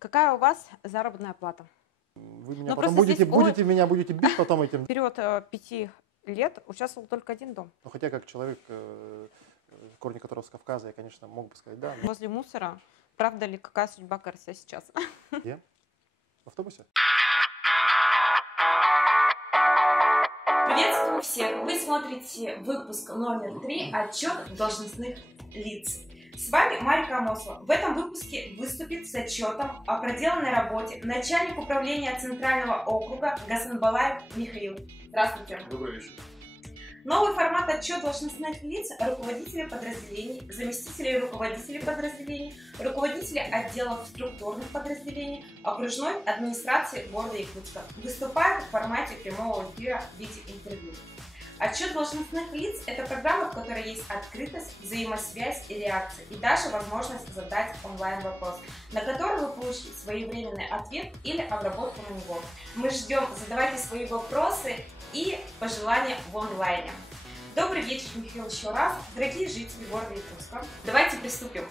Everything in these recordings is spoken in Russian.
Какая у вас заработная плата? Вы меня Ну, потом просто здесь будете бить потом этим. в период 5 лет участвовал только один дом. Ну, хотя как человек, корни которого с Кавказа, я, конечно, мог бы сказать, да, но Возле мусора. Правда ли, какая судьба карася сейчас? где? В автобусе? Приветствую всех! Вы смотрите выпуск номер 3 «Отчет должностных лиц». С вами Марика Амосова. В этом выпуске выступит с отчетом о проделанной работе начальник управления Центрального округа Гасанбалаев Михаил. Здравствуйте! Добрый вечер. Новый формат «Отчет должностных лиц» руководителей подразделений, заместителей руководителей подразделений, руководителей отделов структурных подразделений, окружной администрации города Якутска. Выступает в формате прямого эфира в виде интервью. Отчет должностных лиц – это программа, в которой есть открытость, взаимосвязь и реакция, и даже возможность задать онлайн-вопрос, на который вы получите своевременный ответ или обработку на него. Мы ждем, задавайте свои вопросы и пожелания в онлайне. Добрый вечер, Михаил, еще раз. Дорогие жители города Якутска, давайте приступим.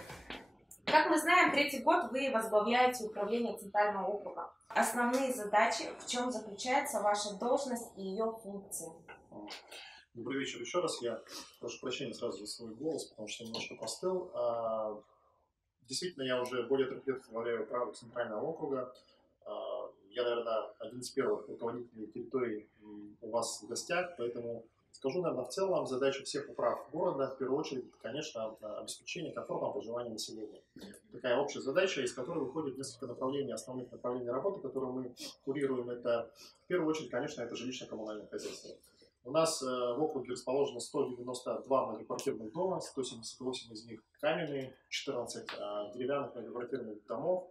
Как мы знаем, третий год вы возглавляете управление Центрального округа. Основные задачи, в чем заключается ваша должность и ее функции? Добрый вечер еще раз. Я прошу прощения сразу за свой голос, потому что немножко простыл. Действительно, я уже более 3 лет возглавляю управу Центрального округа. Я, наверное, один из первых руководителей территории у вас в гостях, поэтому скажу, наверное, в целом задача всех управ города, в первую очередь, это, конечно, обеспечение комфортного проживания населения. Такая общая задача, из которой выходит несколько направлений, основных направлений работы, которые мы курируем. Это, в первую очередь, конечно, это жилищно-коммунальное хозяйство. У нас в округе расположено 192 многоквартирных дома, 178 из них каменные, 14 деревянных многоквартирных домов.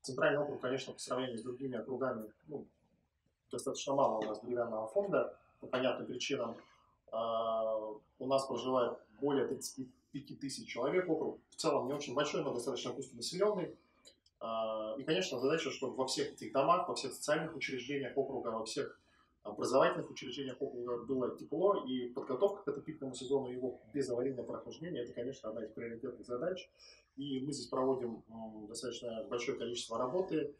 Центральный округ, конечно, по сравнению с другими округами, достаточно мало у нас деревянного фонда, по понятным причинам. У нас проживает более 35 тысяч человек, округ в целом не очень большой, но достаточно густонаселенный. И, конечно, задача, чтобы во всех этих домах, во всех социальных учреждениях округа, во всех образовательных учреждениях округа было тепло, и подготовка к отопительному сезону, его безаварийное прохождение, это, конечно, одна из приоритетных задач. И мы здесь проводим достаточно большое количество работы,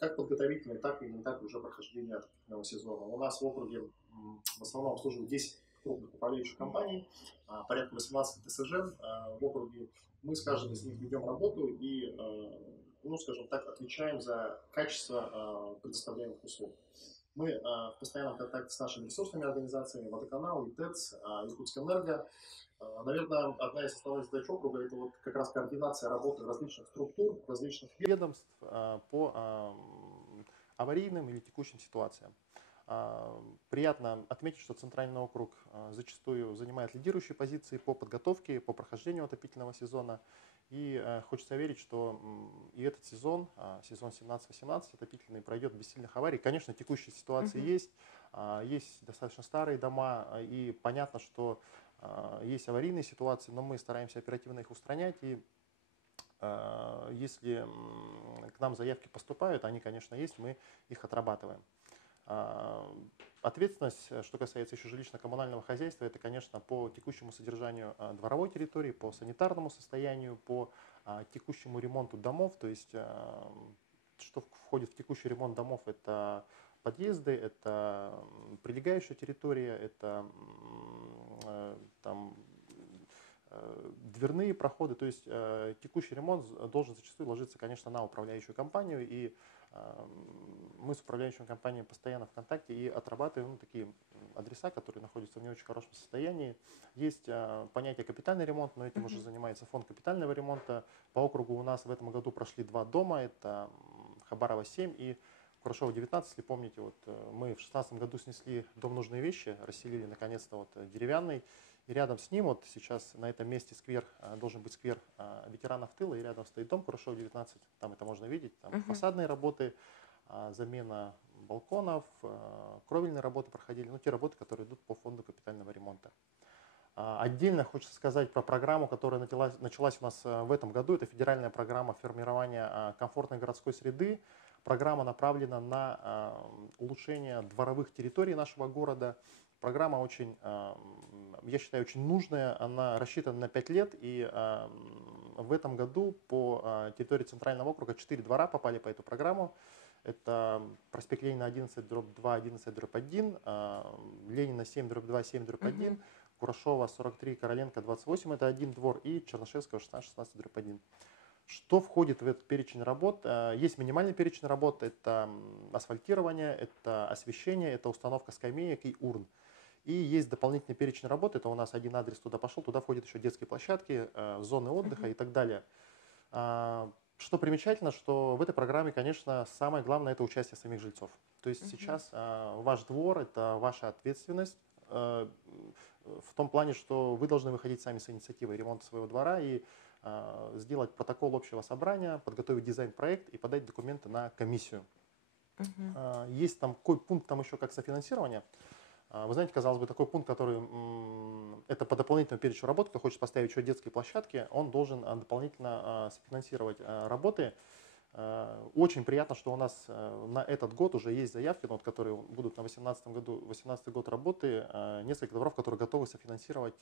как подготовительной, так и не так уже прохождения отопительного сезона. У нас в округе в основном обслуживают 10 крупных управляющих компаний, порядка 18 ТСЖ в округе. Мы с каждым из них ведем работу и, скажем так, отвечаем за качество предоставляемых услуг. Мы в постоянном контакте с нашими ресурсными организациями, Водоканал, ИТЭЦ, Якутскэнерго. Наверное, одна из основных задач округа – это вот как раз координация работы различных структур, различных Ведомств по аварийным или текущим ситуациям. Приятно отметить, что Центральный округ зачастую занимает лидирующие позиции по подготовке, по прохождению отопительного сезона. И хочется верить, что и этот сезон 17-18 отопительный, пройдет без сильных аварий. Конечно, текущие ситуации есть достаточно старые дома, и понятно, что есть аварийные ситуации, но мы стараемся оперативно их устранять. И если к нам заявки поступают, они, конечно, есть, мы их отрабатываем. Ответственность, что касается еще жилищно-коммунального хозяйства, это, конечно, по текущему содержанию дворовой территории, по санитарному состоянию, по текущему ремонту домов. То есть, что входит в текущий ремонт домов, это подъезды, это прилегающая территория, это дверные проходы. То есть текущий ремонт должен зачастую ложиться, конечно, на управляющую компанию, и мы с управляющей компанией постоянно в контакте и отрабатываем такие адреса, которые находятся в не очень хорошем состоянии. Есть понятие капитальный ремонт, но этим уже занимается фонд капитального ремонта. По округу у нас в этом году прошли 2 дома, это Хабарова 7 и Курашова 19, если помните, мы в 2016 году снесли дом «Нужные вещи», расселили наконец-то деревянный. И рядом с ним, сейчас на этом месте сквер, должен быть сквер ветеранов тыла, и рядом стоит дом Курашова 19, там это можно видеть, там фасадные работы, замена балконов, кровельные работы проходили, те работы, которые идут по фонду капитального ремонта. Отдельно хочется сказать про программу, которая началась у нас в этом году. Это федеральная программа формирования комфортной городской среды. Программа направлена на улучшение дворовых территорий нашего города. Программа очень, я считаю, очень нужная. Она рассчитана на 5 лет. И в этом году по территории Центрального округа 4 двора попали по эту программу. Это проспект Ленина 11/2, 11/1, Ленина 7/2, 7/1, Курашова 43, Короленко 28, это один двор, и Чернышевского 16, 16/1. Что входит в этот перечень работ? Есть минимальный перечень работ, это асфальтирование, это освещение, это установка скамеек и урн. И есть дополнительный перечень работ, это у нас один адрес туда пошел, туда входят еще детские площадки, зоны отдыха и так далее. Что примечательно, что в этой программе, конечно, самое главное – это участие самих жильцов. То есть сейчас ваш двор – это ваша ответственность в том плане, что вы должны выходить сами с инициативой ремонта своего двора и сделать протокол общего собрания, подготовить дизайн-проект и подать документы на комиссию. Есть там какой пункт там еще как софинансирование. Вы знаете, казалось бы, такой пункт, который это по дополнительному перечню работ, кто хочет поставить еще детские площадки, он должен дополнительно софинансировать работы. Очень приятно, что у нас на этот год уже есть заявки, которые будут на 2018 году, 2018 год работы, несколько дворов, которые готовы софинансировать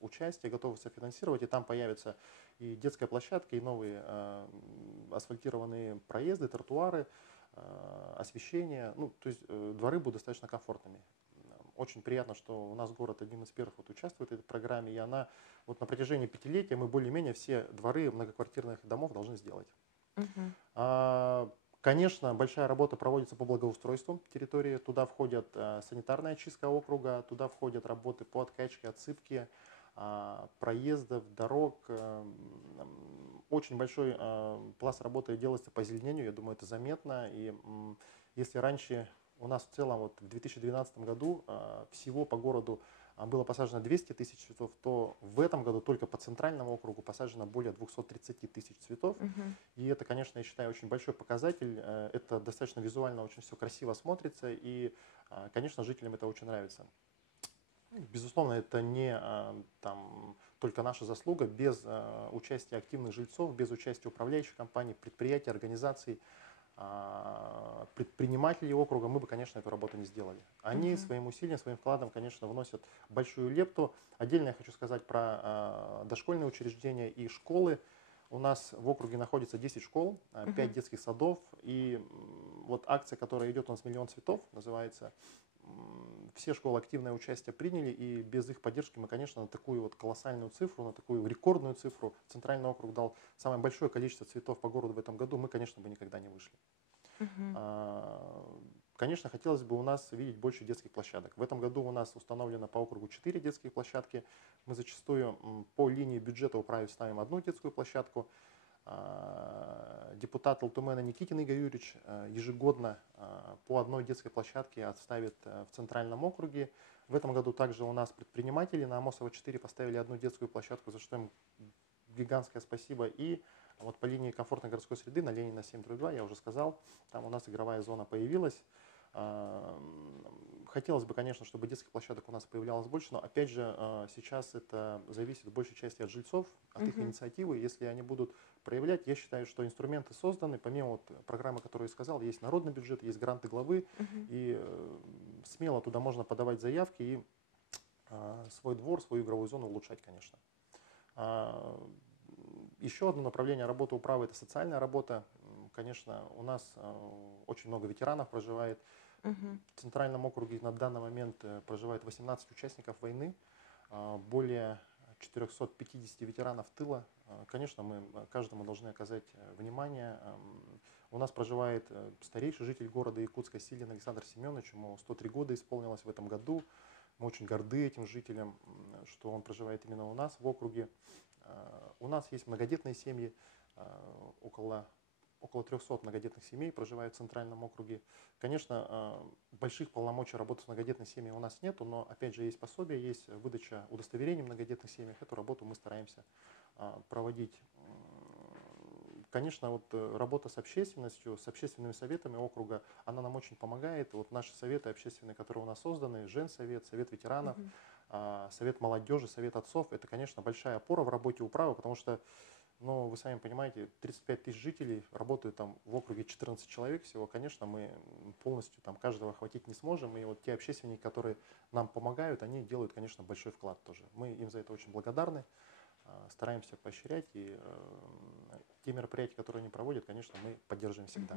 участие, готовы софинансировать, и там появятся и детская площадка, и новые асфальтированные проезды, тротуары, освещение, то есть дворы будут достаточно комфортными. Очень приятно, что у нас город одним из первых участвует в этой программе, и она на протяжении 5-летия мы более-менее все дворы многоквартирных домов должны сделать. Конечно, большая работа проводится по благоустройству территории. Туда входят санитарная очистка округа, туда входят работы по откачке, отсыпке, проездов, дорог. Очень большой пласт работы делается по озеленению, я думаю, это заметно. И если раньше у нас в целом в 2012 году всего по городу было посажено 200 тысяч цветов, то в этом году только по Центральному округу посажено более 230 тысяч цветов. И это, конечно, я считаю, очень большой показатель. Это достаточно визуально очень все красиво смотрится. И, конечно, жителям это очень нравится. Безусловно, это не только наша заслуга. Без участия активных жильцов, без участия управляющих компаний, предприятий, организаций, предпринимателей округа, мы бы, конечно, эту работу не сделали. Они своим усилием, своим вкладом, конечно, вносят большую лепту. Отдельно я хочу сказать про дошкольные учреждения и школы. У нас в округе находится 10 школ, 5 детских садов. И вот акция, которая идет у нас «Миллион цветов», называется, все школы активное участие приняли, и без их поддержки мы, конечно, на такую колоссальную цифру, на такую рекордную цифру, Центральный округ дал самое большое количество цветов по городу в этом году, мы, конечно, бы никогда не вышли. Конечно, хотелось бы у нас видеть больше детских площадок. В этом году у нас установлено по округу 4 детские площадки. Мы зачастую по линии бюджета управы ставим одну детскую площадку. Депутат Алтумена Никитин Игорь Юрьевич ежегодно по одной детской площадке отставит в Центральном округе. В этом году также у нас предприниматели на Амосова 4 поставили одну детскую площадку, за что им гигантское спасибо. И по линии комфортной городской среды на Ленина 7/2, я уже сказал, там у нас игровая зона появилась. Хотелось бы, конечно, чтобы детских площадок у нас появлялось больше, но опять же сейчас это зависит в большей части от жильцов, от их инициативы. Если они будут проявлять, я считаю, что инструменты созданы. Помимо программы, которую я сказал, есть народный бюджет, есть гранты главы, и смело туда можно подавать заявки и свой двор, свою игровую зону улучшать, конечно. Еще одно направление работы управы – это социальная работа. Конечно, у нас очень много ветеранов проживает. В Центральном округе на данный момент проживает 18 участников войны, более 450 ветеранов тыла. Конечно, мы каждому должны оказать внимание. У нас проживает старейший житель города Якутска Силин Александр Семенович, ему 103 года исполнилось в этом году. Мы очень горды этим жителем, что он проживает именно у нас в округе. У нас есть многодетные семьи, около 300 многодетных семей проживают в Центральном округе. Конечно, больших полномочий работы с многодетными семьями у нас нету, но опять же есть пособие, есть выдача удостоверений в многодетных семьях. Эту работу мы стараемся проводить. Конечно, работа с общественностью, с общественными советами округа, она нам очень помогает. Наши советы общественные, которые у нас созданы, Женсовет, Совет ветеранов, Совет молодежи, Совет отцов, это, конечно, большая опора в работе управы, потому что, вы сами понимаете, 35 тысяч жителей, работают там в округе 14 человек всего, конечно, мы полностью там каждого охватить не сможем, и те общественники, которые нам помогают, они делают, конечно, большой вклад тоже. Мы им за это очень благодарны. стараемся поощрять, и те мероприятия, которые они проводят, конечно, мы поддерживаем всегда.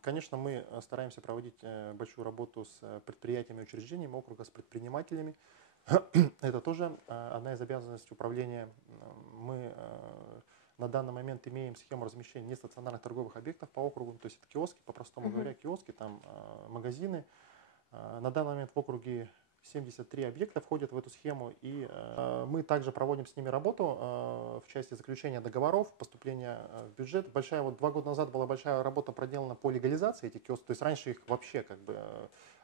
Конечно, мы стараемся проводить большую работу с предприятиями и учреждениями округа, с предпринимателями. Это тоже одна из обязанностей управления. Мы на данный момент имеем схему размещения нестационарных торговых объектов по округу, то есть это киоски, по-простому говоря, киоски, там магазины. На данный момент в округе 73 объекта входят в эту схему, и мы также проводим с ними работу в части заключения договоров, поступления в бюджет. 2 года назад была большая работа проделана по легализации этих киосков, то есть раньше их вообще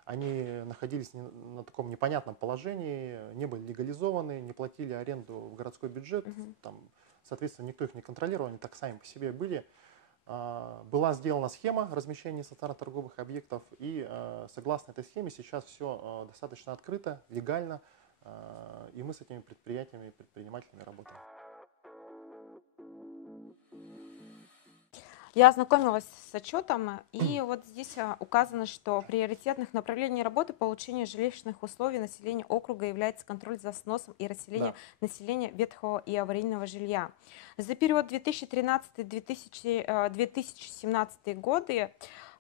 они находились на таком непонятном положении, не были легализованы, не платили аренду в городской бюджет, там, соответственно, никто их не контролировал, они так сами по себе были. Была сделана схема размещения нестационарных торговых объектов, и согласно этой схеме сейчас все достаточно открыто, легально, и мы с этими предприятиями и предпринимателями работаем. Я ознакомилась с отчетом, и вот здесь указано, что приоритетных направлений работы получения жилищных условий населения округа является контроль за сносом и расселением населения ветхого и аварийного жилья. За период 2013-2017 годы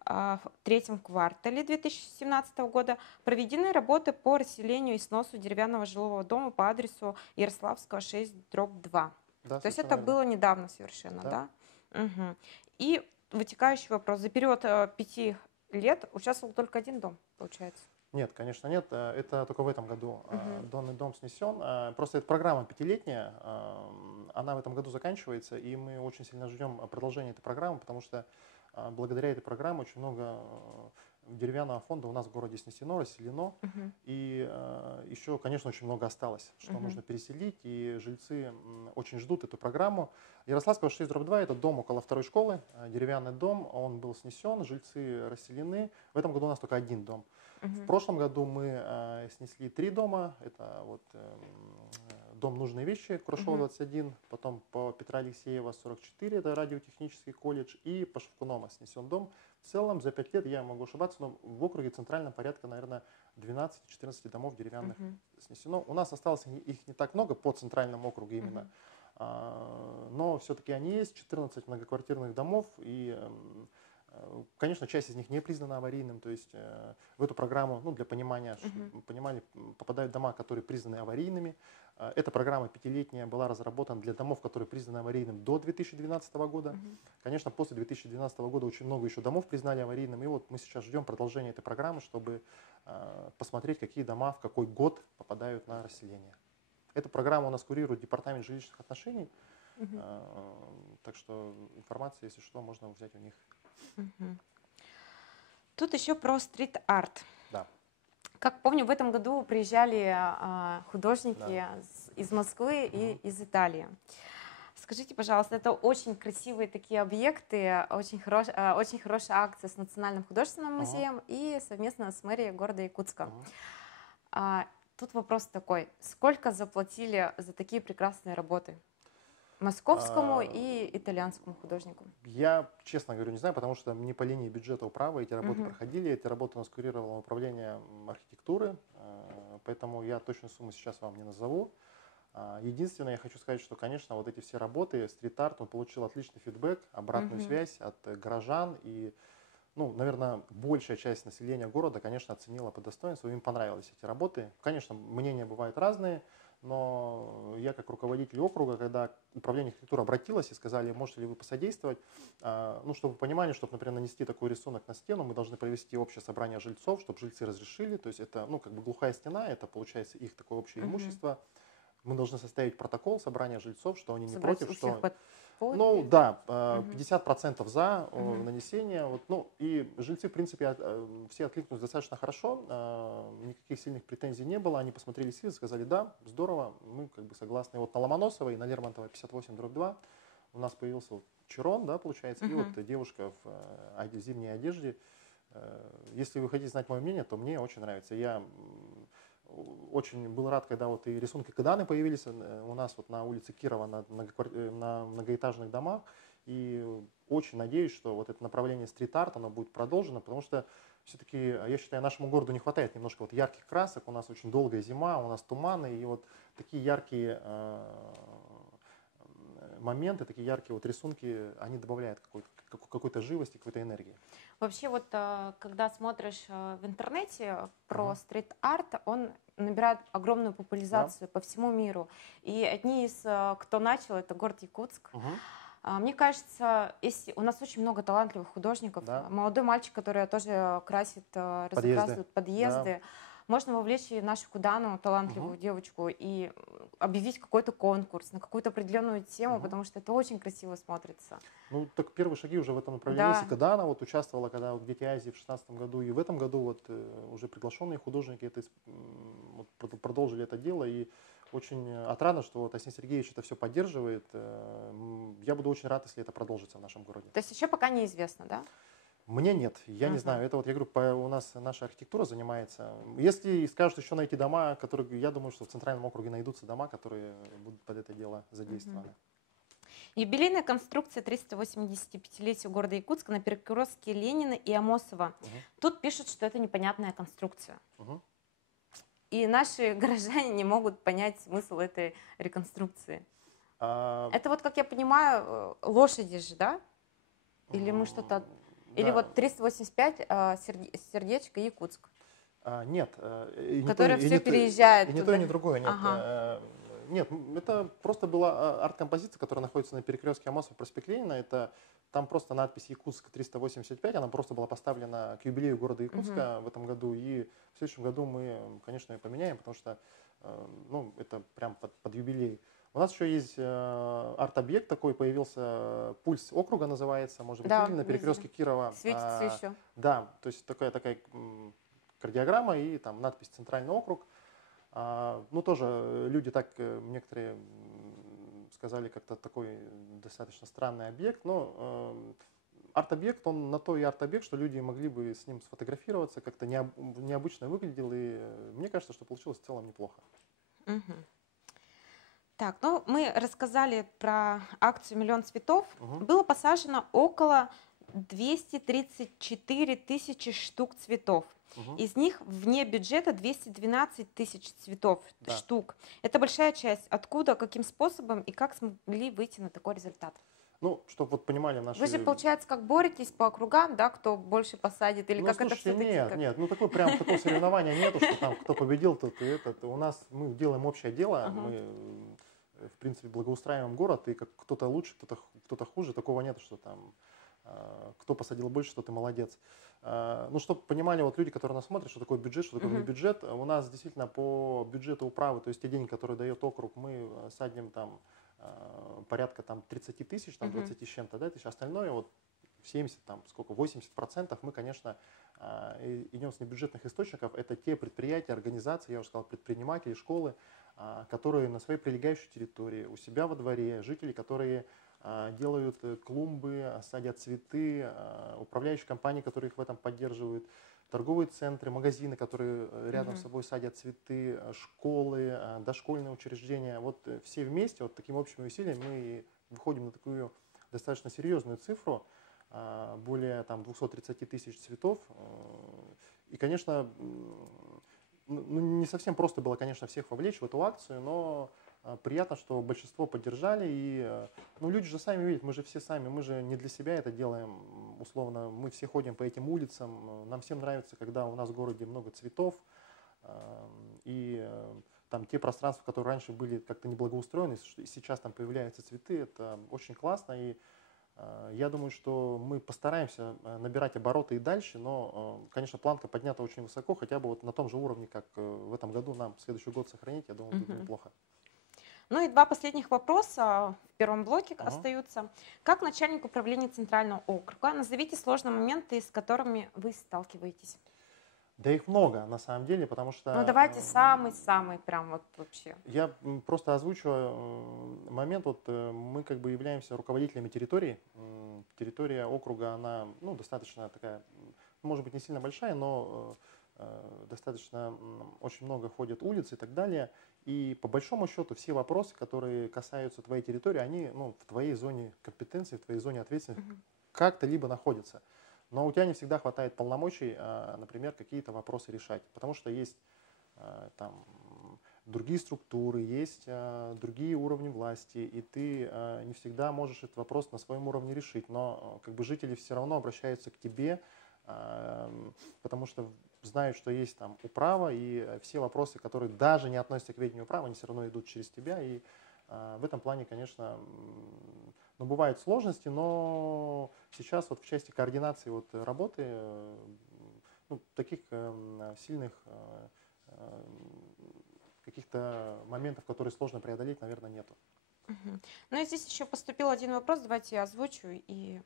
в третьем квартале 2017 года проведены работы по расселению и сносу деревянного жилого дома по адресу Ярославского 6/2. Да, То есть это было недавно совершенно, да? Угу. И вытекающий вопрос. За период 5 лет участвовал только один дом, получается? Нет, конечно, нет. Это только в этом году данный дом снесен. Просто эта программа пятилетняя, она в этом году заканчивается, и мы очень сильно ждем продолжения этой программы, потому что благодаря этой программе очень много деревянного фонда у нас в городе снесено, расселено, и еще, конечно, очень много осталось, что нужно переселить, и жильцы очень ждут эту программу. Ярославского 6/2 это дом около второй школы, деревянный дом, он был снесен, жильцы расселены. В этом году у нас только один дом. В прошлом году мы снесли 3 дома, это вот дом «Нужные вещи», Курашова 21, потом по Петра Алексеева 44, это радиотехнический колледж, и по Шевкунова снесен дом. В целом за 5 лет, я могу ошибаться, но в округе центральном порядка, наверное, 12-14 домов деревянных снесено. У нас осталось их не так много по центральному округу именно, но все-таки они есть, 14 многоквартирных домов, и, конечно, часть из них не признана аварийным, то есть в эту программу, ну, для понимания, понимали, попадают дома, которые признаны аварийными. Эта программа пятилетняя была разработана для домов, которые признаны аварийным до 2012 года. Конечно, после 2012 года очень много еще домов признали аварийным, и вот мы сейчас ждем продолжения этой программы, чтобы посмотреть, какие дома в какой год попадают на расселение. Эту программу у нас курирует Департамент жилищных отношений, так что информация, если что, можно взять у них. Тут еще про стрит-арт. Да. Как помню, в этом году приезжали художники из Москвы и из Италии. Скажите, пожалуйста, это очень красивые такие объекты, очень хорошая акция с Национальным художественным музеем и совместно с мэрией города Якутска. Тут вопрос такой, сколько заплатили за такие прекрасные работы? Московскому и итальянскому художнику? Я, честно говорю, не знаю, потому что не по линии бюджета управы эти работы проходили. Эти работы у нас курировало управление архитектуры, поэтому я точную сумму сейчас вам не назову. Единственное, я хочу сказать, что, конечно, вот эти все работы, стрит-арт, он получил отличный фидбэк, обратную связь от горожан. И, ну, наверное, большая часть населения города, конечно, оценила по достоинству, им понравились эти работы. Конечно, мнения бывают разные. Но я как руководитель округа, когда управление архитектуры обратилось и сказали, можете ли вы посодействовать, ну, чтобы вы понимали, чтобы, например, нанести такой рисунок на стену, мы должны провести общее собрание жильцов, чтобы жильцы разрешили, то есть это, ну, как бы глухая стена, это получается их такое общее имущество. Мы должны составить протокол собрания жильцов, что они не против, что... Ну да, 50% за нанесение. Вот, ну, и жильцы, в принципе, все откликнулись достаточно хорошо, никаких сильных претензий не было. Они посмотрели слизы, сказали, да, здорово, мы как бы согласны. Вот на Ломоносовой и на Лермонтова 58/2 у нас появился вот Чирон, да, получается, и вот девушка в зимней одежде. Если вы хотите знать мое мнение, то мне очень нравится. Я очень был рад, когда вот и рисунки Каданы появились у нас вот на улице Кирова на многоэтажных домах. И очень надеюсь, что вот это направление стрит-арт, оно будет продолжено, потому что все-таки, я считаю, нашему городу не хватает немножко вот ярких красок. У нас очень долгая зима, у нас туманы, и вот такие яркие моменты, такие яркие вот рисунки, они добавляют какой-то живости, какой-то энергии. Вообще вот когда смотришь в интернете про стрит-арт, он набирает огромную популяризацию по всему миру. И одни из, кто начал, это город Якутск. Мне кажется, если у нас очень много талантливых художников, молодой мальчик, который тоже красит, разукрасывает подъезды, можно вовлечь и нашу Кудану, талантливую девочку, и объявить какой-то конкурс на какую-то определенную тему, потому что это очень красиво смотрится. Ну, так первые шаги уже в этом направлении. Если Кудана вот участвовала, когда вот в Дети Азии в 2016 году, и в этом году вот уже приглашенные художники это, вот, продолжили это дело, и очень отрадно, что вот Асин Сергеевич это все поддерживает. Я буду очень рад, если это продолжится в нашем городе. То есть еще пока неизвестно, да? Мне нет, я не знаю. Это вот, я говорю, у нас наша архитектура занимается. Если скажут еще найти дома, которые, я думаю, что в Центральном округе найдутся дома, которые будут под это дело задействованы. Юбилейная конструкция 385-летию города Якутска на перекрестке Ленина и Амосова. Тут пишут, что это непонятная конструкция. И наши горожане не могут понять смысл этой реконструкции. Это вот, как я понимаю, лошади же, да? Или мы что-то... Или вот 385 сердечко Якутск. Нет. Который все переезжает. И не то, и не другое. Нет. Нет, это просто была арт-композиция, которая находится на перекрестке Амосова, проспект Ленина. Там просто надпись «Якутск 385», она просто была поставлена к юбилею города Якутска в этом году. И в следующем году мы, конечно, ее поменяем, потому что это прям под юбилей. У нас еще есть арт-объект такой, появился «Пульс округа» называется, может быть, видели, на перекрестке Кирова. Светится еще. Да, то есть такая кардиограмма и там надпись «Центральный округ». Тоже люди так, некоторые сказали, как-то такой достаточно странный объект, но арт-объект, он на то и арт-объект, что люди могли бы с ним сфотографироваться, как-то необычно выглядел, и мне кажется, что получилось в целом неплохо. Так, мы рассказали про акцию «Миллион цветов». Было посажено около 234 тысячи штук цветов. Из них вне бюджета 212 тысяч цветов штук. Это большая часть. Откуда, каким способом и как смогли выйти на такой результат? Чтобы вот понимали наши... Вы же, получается, как боретесь по округам, да, кто больше посадит, или как это все-таки? Нет, такого соревнования нету, что там кто победил, тот и этот. У нас мы делаем общее дело, мы, в принципе, благоустраиваем город, и как кто-то лучше, кто-то хуже, такого нет, что там кто посадил больше, что ты молодец. Чтобы понимали вот люди, которые нас смотрят, что такое бюджет, что такое бюджет. У нас действительно по бюджету управы, то есть те деньги, которые дает округ, мы садим там порядка 30 тысяч, 20 с чем-то, да, тысяч. Остальное вот 80% мы, конечно, идем с небюджетных источников. Это те предприятия, организации, я уже сказал, предприниматели, школы, которые на своей прилегающей территории, у себя во дворе, жители, которые делают клумбы, садят цветы, управляющие компании, которые их в этом поддерживают, торговые центры, магазины, которые рядом с собой садят цветы, школы, дошкольные учреждения. Вот все вместе, вот таким общим усилием мы выходим на такую достаточно серьезную цифру, более 230 тысяч цветов. И, конечно, не совсем просто было, конечно, всех вовлечь в эту акцию, но приятно, что большинство поддержали. И люди же сами видят, мы же все сами, мы же не для себя это делаем. Условно, мы все ходим по этим улицам. Нам всем нравится, когда у нас в городе много цветов. И там те пространства, которые раньше были как-то неблагоустроены, сейчас там появляются цветы. Это очень классно. И я думаю, что мы постараемся набирать обороты и дальше, но, конечно, планка поднята очень высоко, хотя бы вот на том же уровне, как в этом году, нам следующий год сохранить, я думаю, будет неплохо. И два последних вопроса в первом блоке остаются. Как начальник управления Центрального округа, назовите сложные моменты, с которыми вы сталкиваетесь? Да их много, на самом деле, потому что... Давайте самый-самый прям вот вообще. Я просто озвучу момент. Вот мы как бы являемся руководителями территории. Территория округа, она достаточно такая, может быть, не сильно большая, но достаточно очень много ходят улиц и так далее. И по большому счету все вопросы, которые касаются твоей территории, они в твоей зоне компетенции, в твоей зоне ответственности как-то либо находятся. Но у тебя не всегда хватает полномочий, например, какие-то вопросы решать, потому что есть там другие структуры, есть другие уровни власти, и ты не всегда можешь этот вопрос на своем уровне решить, но как бы жители все равно обращаются к тебе, потому что знают, что есть там управа, и все вопросы, которые даже не относятся к ведению управы, они все равно идут через тебя, и в этом плане, конечно, ну, бывают сложности, но сейчас вот в части координации вот работы ну, таких сильных каких-то моментов, которые сложно преодолеть, наверное, нету. Ну и здесь еще поступил один вопрос, давайте я озвучу. И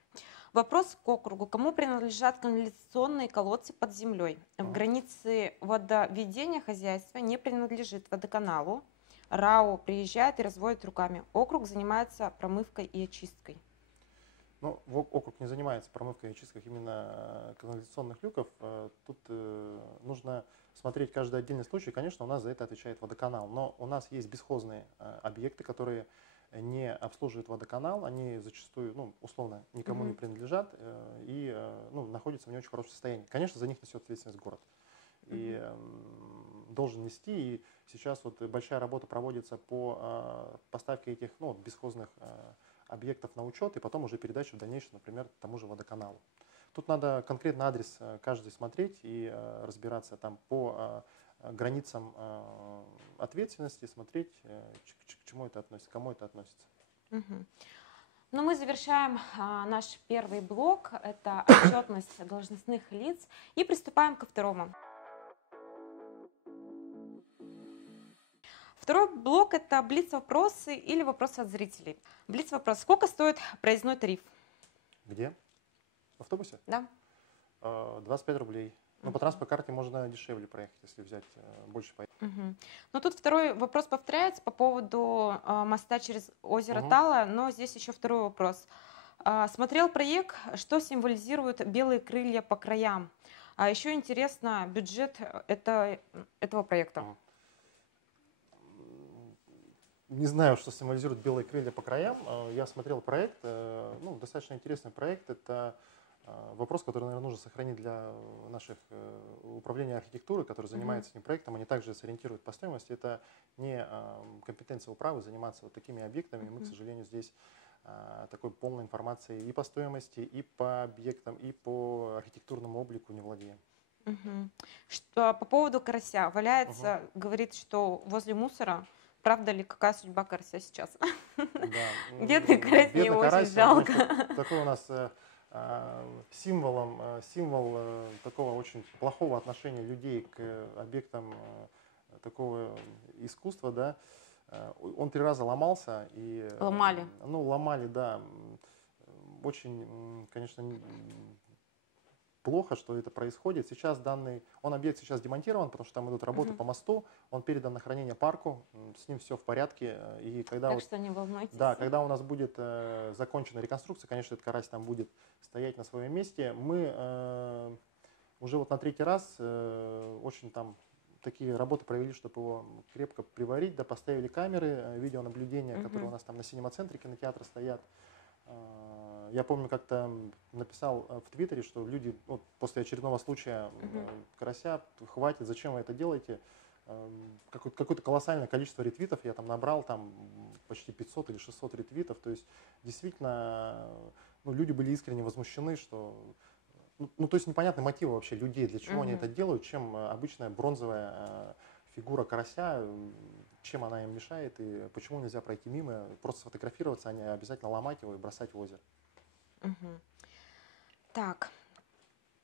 вопрос к округу. Кому принадлежат канализационные колодцы под землей? В границе водоведения хозяйства не принадлежит водоканалу. РАО приезжает и разводит руками. Округ занимается промывкой и очисткой. Ну, округ не занимается промывкой и очисткой именно канализационных люков. Тут нужно смотреть каждый отдельный случай. Конечно, у нас за это отвечает водоканал. Но у нас есть бесхозные объекты, которые не обслуживают водоканал. Они зачастую, ну, условно, никому не принадлежат и ну, находятся в не очень хорошем состоянии. Конечно, за них несет ответственность город. И должен нести. И сейчас вот большая работа проводится по поставке этих ну, бесхозных объектов на учет и потом уже передачу в дальнейшем, например, тому же водоканалу. Тут надо конкретно адрес каждый смотреть и разбираться там по границам ответственности, смотреть, к чему это относится, к кому это относится. Ну, мы завершаем наш первый блок, это отчетность должностных лиц, и приступаем ко второму. Второй блок – это блиц-вопросы или вопросы от зрителей. Блиц-вопрос. Сколько стоит проездной тариф? Где? В автобусе? Да. 25 рублей. Но по транспортной карте можно дешевле проехать, если взять больше поездок. Но тут второй вопрос повторяется по поводу моста через озеро Тала, но здесь еще второй вопрос. Смотрел проект, что символизируют белые крылья по краям. А еще интересно бюджет этого проекта. Не знаю, что символизирует белые крылья по краям. Я смотрел проект, ну, достаточно интересный проект. Это вопрос, который, наверное, нужно сохранить для наших управления архитектуры, которые занимаются этим проектом. Они также сориентируют по стоимости. Это не компетенция управы заниматься вот такими объектами. Мы, к сожалению, здесь такой полной информации и по стоимости, и по объектам, и по архитектурному облику не владеем. Что по поводу карася. Валяется, говорит, что возле мусора. Правда ли, какая судьба карася сейчас? Да. Бедный карась, мне его очень жалко. Такой у нас символ такого очень плохого отношения людей к объектам такого искусства, да. Он 3 раза ломался. И, Ломали? Ну, ломали, да. Очень, конечно, плохо, что это происходит. Сейчас объект сейчас демонтирован, потому что там идут работы по мосту, он передан на хранение парку, с ним все в порядке. И когда так что не волнуйтесь. Да, когда у нас будет закончена реконструкция, конечно, этот карась там будет стоять на своем месте. Мы уже вот на 3-й раз очень там такие работы провели, чтобы его крепко приварить, да, поставили камеры видеонаблюдения, которые у нас там на Синема-центре кинотеатра стоят. Я помню, как-то написал в Твиттере, что люди вот, после очередного случая карася, хватит, зачем вы это делаете? Какое-то колоссальное количество ретвитов я там набрал, там почти 500 или 600 ретвитов. То есть действительно ну, люди были искренне возмущены, что... Ну, то есть непонятны мотивы вообще людей, для чего они это делают, чем обычная бронзовая фигура карася, чем она им мешает и почему нельзя пройти мимо, просто сфотографироваться, а не обязательно ломать его и бросать в озеро. Так,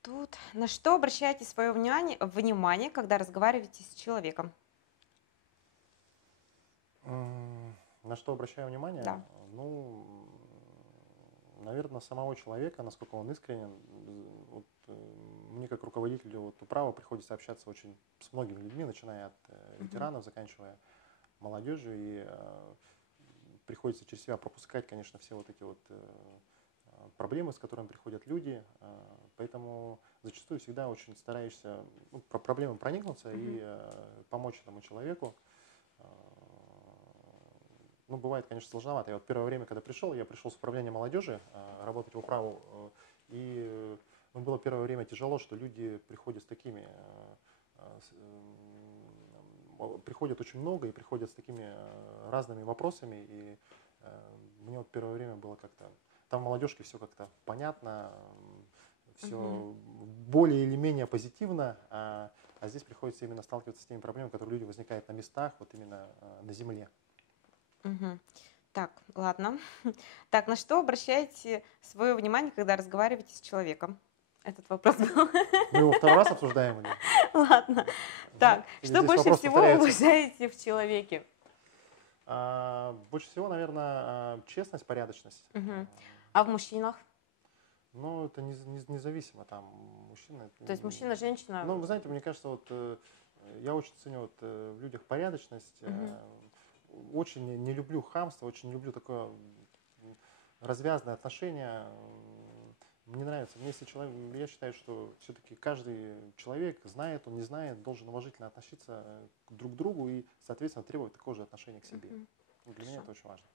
тут на что обращаете свое внимание, когда разговариваете с человеком? На что обращаю внимание? Да. Ну, наверное, самого человека, насколько он искренен. Вот, мне как руководителю вот, управы приходится общаться очень с многими людьми, начиная от ветеранов, заканчивая молодежью. И приходится через себя пропускать, конечно, все вот эти вот проблемы, с которыми приходят люди. Поэтому зачастую всегда очень стараешься про проблемы проникнуться и помочь этому человеку. Ну, бывает, конечно, сложновато. Я вот первое время, когда я пришел с управления молодежи работать в управу, и Но было первое время тяжело, что люди приходят с такими, приходят очень много и приходят с такими разными вопросами. И мне вот первое время было как-то, там в молодежке все как-то понятно, все более или менее позитивно, а здесь приходится именно сталкиваться с теми проблемами, которые люди возникают на местах, вот именно на земле. Мгм. Так, ладно. Так, на что обращаете свое внимание, когда разговариваете с человеком? Этот вопрос был. Мы его второй раз обсуждаем или? Ладно. Так, Или что здесь больше вопрос всего повторяется? уважаете в человеке? Больше всего, наверное, честность, порядочность. Мгм. А в мужчинах? Ну, это независимо, там, мужчина. То есть мужчина, женщина? Ну, вы знаете, мне кажется, вот я очень ценю вот, в людях порядочность. Очень не люблю хамство, очень не люблю такое развязное отношение. Мне нравится, если человек, я считаю, что все-таки каждый человек знает, он не знает, должен уважительно относиться друг к другу и, соответственно, требовать такого же отношения к себе. Мгм. Для меня это очень важно.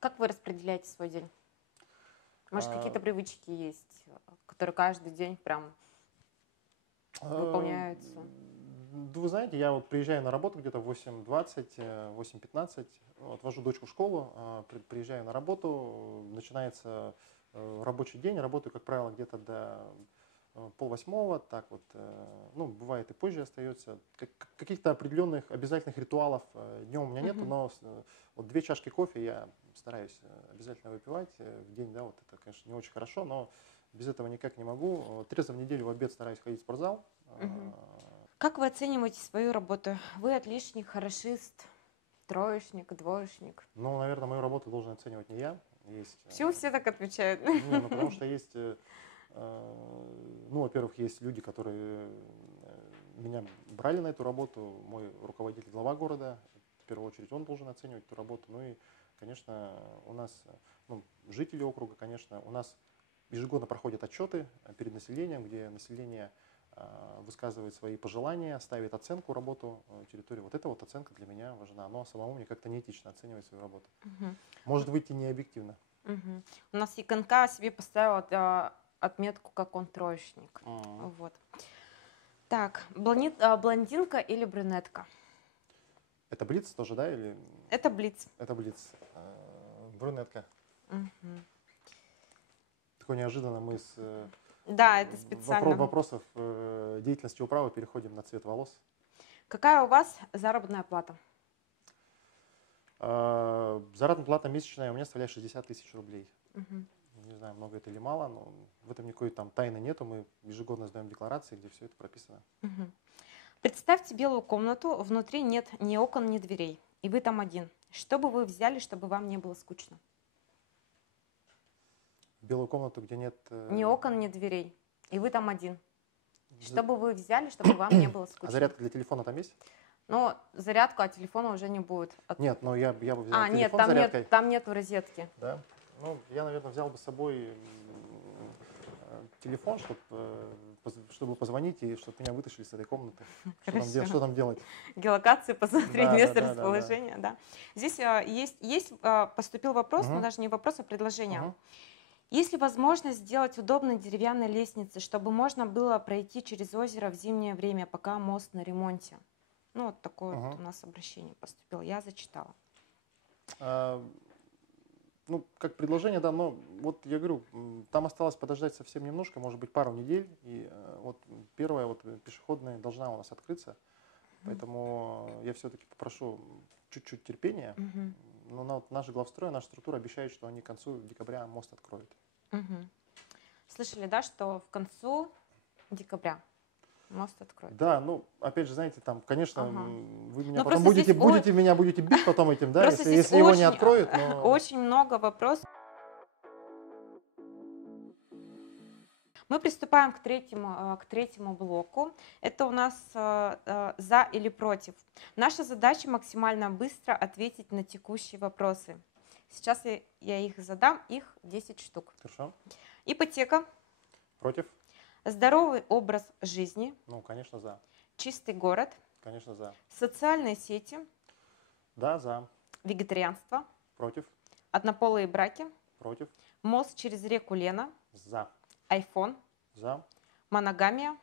Как вы распределяете свой день? Может, А, какие-то привычки есть, которые каждый день прям выполняются? Да вы знаете, я вот приезжаю на работу где-то в 8:20, 8:15, отвожу дочку в школу, приезжаю на работу, начинается рабочий день, работаю, как правило, где-то до 7:30, так вот, ну, бывает и позже остается. Каких-то определенных обязательных ритуалов днем у меня нету, Мгм. но вот 2 чашки кофе я стараюсь обязательно выпивать в день, да, вот это, конечно, не очень хорошо, но без этого никак не могу. 3 раза в неделю в обед стараюсь ходить в спортзал. Мгм. Как вы оцениваете свою работу? Вы отличник, хорошист, троечник, двоечник? Ну, наверное, мою работу должен оценивать не я. Есть, Почему все так отвечают? не, ну, потому что есть, ну, во-первых, есть люди, которые меня брали на эту работу, мой руководитель, глава города, в первую очередь он должен оценивать эту работу. Ну и, конечно, у нас, ну, жители округа, конечно, у нас ежегодно проходят отчеты перед населением, где население высказывает свои пожелания, ставит оценку работу территории. Вот эта вот оценка для меня важна. Но самому мне как-то неэтично оценивать свою работу. Мгм. Может выйти не объективно. Мгм. У нас ИКНК себе поставила отметку, как он троечник. Вот. Так, блондинка или брюнетка? Это блиц тоже, да? Или Это блиц. это блиц? Брюнетка. Мгм. Такое неожиданно мы с Да, это специально. вопросов деятельности управы переходим на цвет волос. Какая у вас заработная плата? Заработная плата месячная у меня составляет 60 000 рублей. Мгм. Не знаю, много это или мало, но в этом никакой там тайны нету. Мы ежегодно сдаем декларации, где все это прописано. Мгм. Представьте белую комнату, внутри нет ни окон, ни дверей, и вы там один. Что бы вы взяли, чтобы вам не было скучно? Белую комнату, где нет... Ни окон, ни дверей, и вы там один. за- Что бы вы взяли, чтобы вам не было А скучно? зарядка для телефона там есть? Но зарядку от телефона уже не будет. Нет, но я бы взял А, нет, телефон с зарядкой. там нету розетки. Да? Ну, я, наверное, взял бы с собой телефон, чтобы позвонить и чтобы меня вытащили с этой комнаты. Хорошо. Что там делать? Геолокацию посмотреть, Да, место да, да, да, расположения, да. Здесь поступил вопрос, но Мгм. даже не вопрос, а предложение. Мгм. Есть ли возможность сделать удобные деревянные лестницы, чтобы можно было пройти через озеро в зимнее время, пока мост на ремонте? Ну, вот такое вот Мгм. у нас обращение поступило, я зачитала. Ну, как предложение, да, но вот я говорю, там осталось подождать совсем немножко, может быть, пару недель, и вот первая вот пешеходная должна у нас открыться, поэтому я все-таки попрошу чуть-чуть терпения, Мгм. но вот наш главстрой, наша структура обещает, что они к концу декабря мост откроют. Мгм. Слышали, да, что в концу декабря мост откроют? Да, ну, опять же, знаете, там, конечно, Ага. вы меня Ну, потом просто здесь будете бить потом этим, да, Просто здесь если его не очень, откроют, но... очень много вопросов. Мы приступаем к третьему блоку. Это у нас за или против. Наша задача максимально быстро ответить на текущие вопросы. Сейчас я их задам, их 10 штук. Хорошо. Ипотека, Против? здоровый образ жизни, Ну, конечно, за. чистый город, Конечно, за. социальные сети, Да, за. вегетарианство, Против? однополые браки, Против? мост через реку Лена, За. iPhone, За. Моногамия.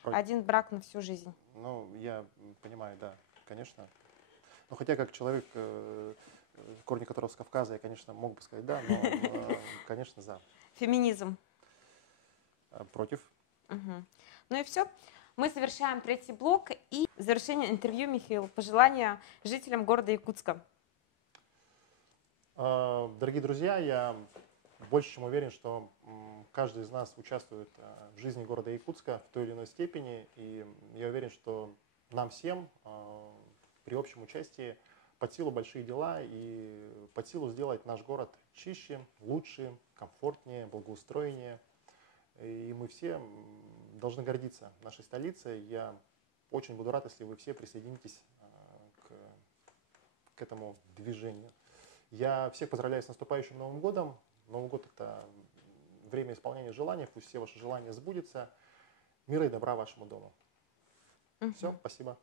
Против. Один брак на всю жизнь. Ну, я понимаю, да, конечно. Но хотя как человек, корни которого с Кавказа, я, конечно, мог бы сказать да, но, конечно, за. Феминизм. Против. Мгм. Ну и все. Мы завершаем третий блок. И в завершение интервью, Михаил, пожелания жителям города Якутска. Дорогие друзья, я больше чем уверен, что каждый из нас участвует в жизни города Якутска в той или иной степени. И я уверен, что нам всем при общем участии под силу большие дела и под силу сделать наш город чище, лучше, комфортнее, благоустроеннее. И мы все должны гордиться нашей столицей. Я очень буду рад, если вы все присоединитесь к этому движению. Я всех поздравляю с наступающим Новым годом. Новый год – это время исполнения желаний. Пусть все ваши желания сбудутся. Мира и добра вашему дому. Все, спасибо.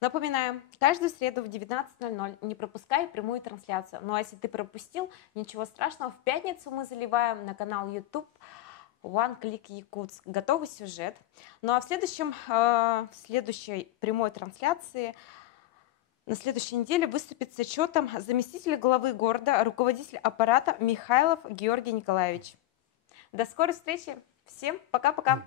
Напоминаем, каждую среду в 19:00 не пропускай прямую трансляцию. Ну а если ты пропустил, ничего страшного. В пятницу мы заливаем на канал YouTube One Click Якутск. Готовый сюжет. Ну а в следующей прямой трансляции на следующей неделе выступит с отчетом заместитель главы города, руководитель аппарата Михайлов Георгий Николаевич. До скорой встречи. Всем пока-пока.